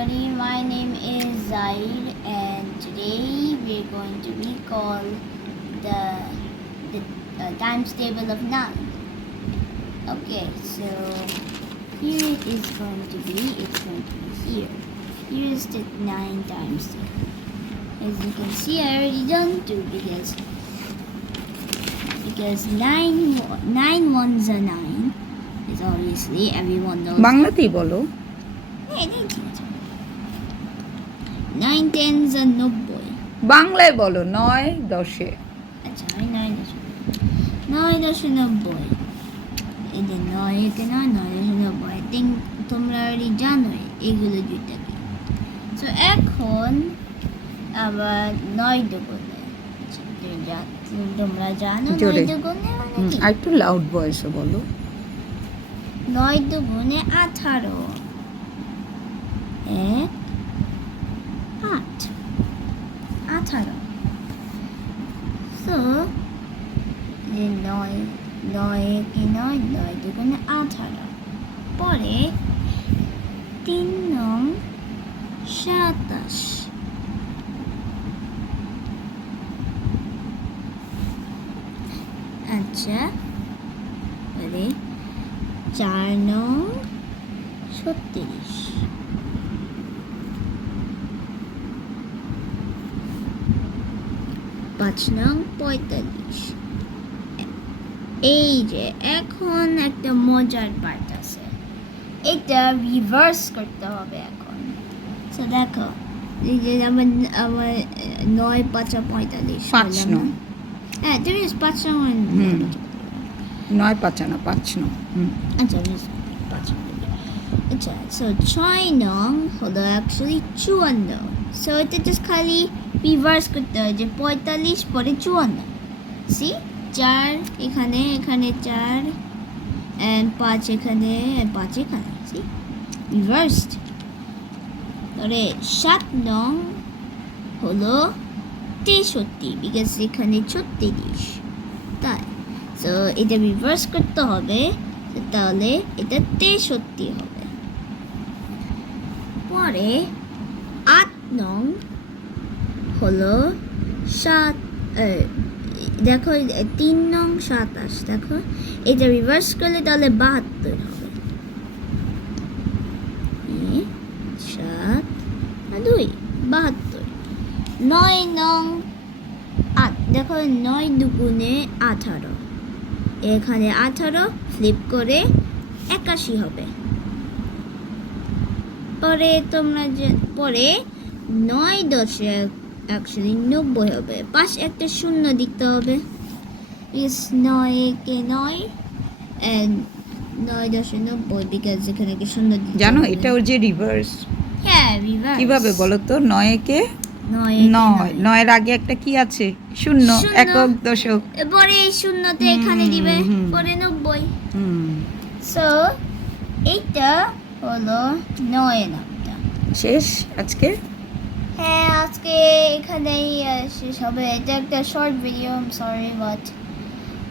everybody, my name is Zaid and today we're going to recall the times table of 9. Okay, so here it is going to be, it's going to be here. Here is the 9 times table. As you can see, I already done 2 because 9 ones are 9 is obviously everyone knows. বাংলাতেই বলো। Hey, 9 tens are 90. বাংলায় বলো 9 10 আচ্ছা আমি 9.90 এই যে 9 একে 9.90 I think তোমরা অলরেডি জানো এগুলো দুইটা কি। সো এখন আবার 9 দুগুণে তোমরা জানো 9 দুগুণে মানে কি? আর একটু লাউড ভয়েসে বলো। 9 দুগুণে 18 এক 8 18 সো যে 9 একে 9 দুগুণে 18 পরে 3 নং 27 আচ্ছা পরে 4 নং 36 5 নং 45 এই যে এখন একটা মজার পার্ট আছে, এটা রিভার্স করতে হবে এখন। তো দেখো এই যে আমার 9 5 45 5 নং। হ্যাঁ তুমি 5 নং 9 5 না 5 নং। আচ্ছা 5 আচ্ছা সো 6 নং হলো অ্যাকচুয়ালি 54 সো এটা জাস্ট খালি রিভার্স করতে হয় যে 45 পরে 54 সি 4 এখানে 4 and 5 এখানে 5 এখানে সি রিভার্সড। পরে 7 নং হলো 63 বিকজ এখানে 36 তাই সো এটা রিভার্স করতে হবে, তাহলে এটা 63 হবে। পরে 8 নং হলো 7 দেখো 3 নং 27 দেখো এটা রিভার্স করলে তাহলে 72 হবে। 7 আর 2 72। 9 নং 8 দেখো 9 দুগুণে 18 এখানে 18 ফ্লিপ করে 81 হবে। পরে তোমরা যে পরে 9 10 অ্যাকচুয়ালি 90 হবে, পাশ একটা শূন্য দিতে হবে। ইস 9 একে 9 and 9.90 বিকজ এখানে কি শূন্য দিতে জানো হবে। এটা ওর যে রিভার্স। হ্যাঁ রিভার্স কিভাবে বলো তো? 9 কে 9 এর আগে একটা কি আছে? শূন্য, একক, দশক। পরে এই শূন্যতে এখানে দিবে পরে 90। সো এইটা হলো 9 নামটা শেষ আজকে। হ্যাঁ আজকে এখানেই শেষ হবে, এটা একটা short video, I am sorry but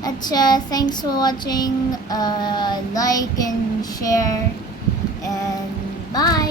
আচ্ছা thanks for watching, like and share and by.